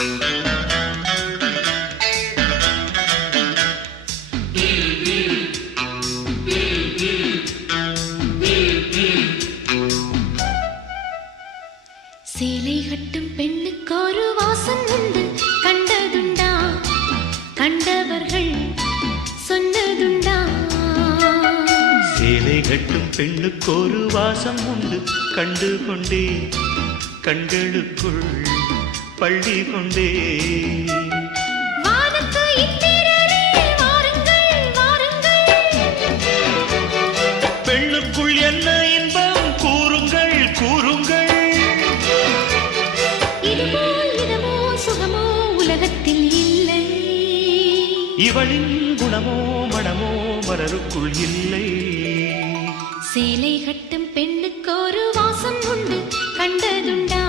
சேலை கட்டும் பெண்ணுக்கு ஒரு வாசம் உண்டு, கண்டதுண்டா? கண்டவர்கள் சொன்னதுண்டா? சேலை கட்டும் பெண்ணுக்கு ஒரு வாசம் உண்டு, கண்டு கொண்டே கண்களுக்குள் பள்ளி கொண்டே. பெண்ணுக்குள் என்ன இன்பம் கூறுங்கள் கூறுங்கள். இதமோ சுகமோ உலகத்தில் இல்லை, இவளின் குணமோ மனமோ மலருக்குள் இல்லை. சேலை கட்டும் பெண்ணுக்கு ஒரு வாசம் உண்டு, கண்டதுண்டா?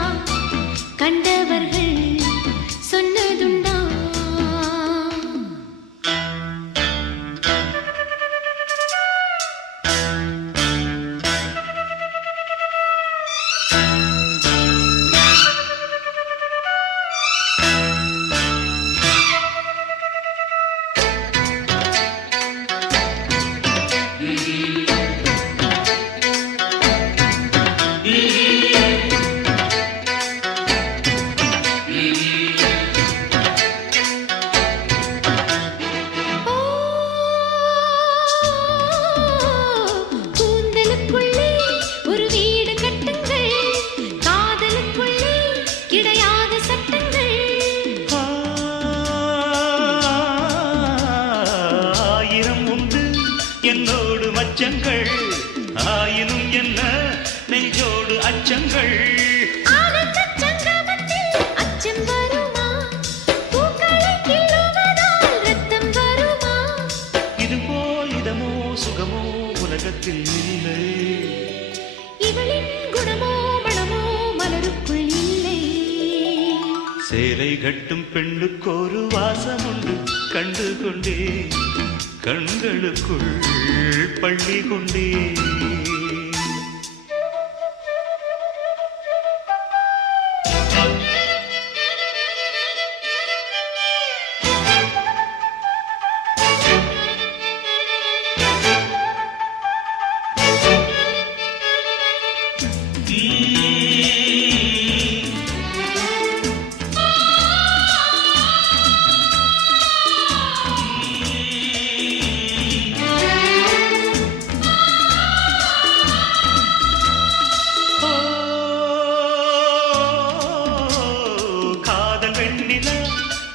கண்டவர்கள் சொன்னதுண்டா? என்னோடு மச்சங்கள் ஆயினும் என்ன நெஞ்சோடு அச்சங்கள். அச்சம் வருமா? பூக்களை கிள்ளுவதால் ரத்தம் வருமா? இதுவோ இதமோ சுகமோ உலகத்தில் இல்லை, இவளின் குணமோ மனமோ மலருக்குள் இல்லை. சேலை கட்டும் பெண்ணுக்கு ஒரு வாசம் உண்டு, கண்டு கொண்டே கண்களுக்குள் பள்ளி கொண்டே.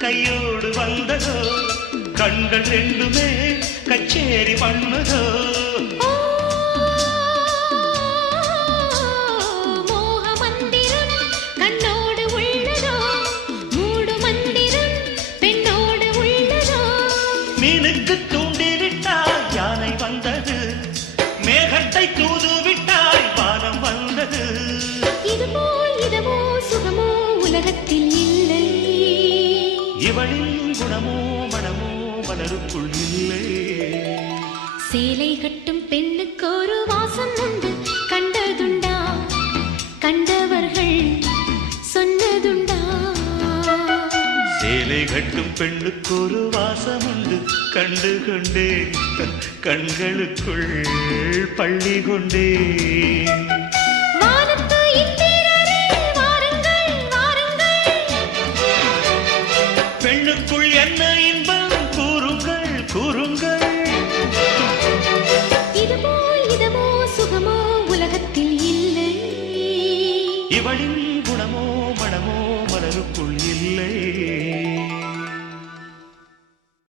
கையோடு வந்ததோ கண்கள் ரெண்டுமே கச்சேரி பண்ணதோ. மோக மந்திரம் கண்ணோடு உள்ளதோ, மூடு மந்திரம் பெண்ணோடு உள்ளதோ. மீனுக்கு தூண்டிவிட்டால் யானை வந்தது, மேகத்தை தூதுவிட்டால் வானம் வந்தது. இதமோ சுகமோ உலகத்தில் இல்லை, இவளின் குணமோ மனமோ மலருக்குள் இல்லை. சேலை கட்டும் பெண்ணுக்கு ஒரு வாசம் உண்டு, கண்டதுண்டா? கண்டவர்கள் சொன்னதுண்டா? சேலை கட்டும் பெண்ணுக்கு ஒரு வாசம் உண்டு, கண்டு கொண்டே கண்களுக்குள் பள்ளி கொண்டே.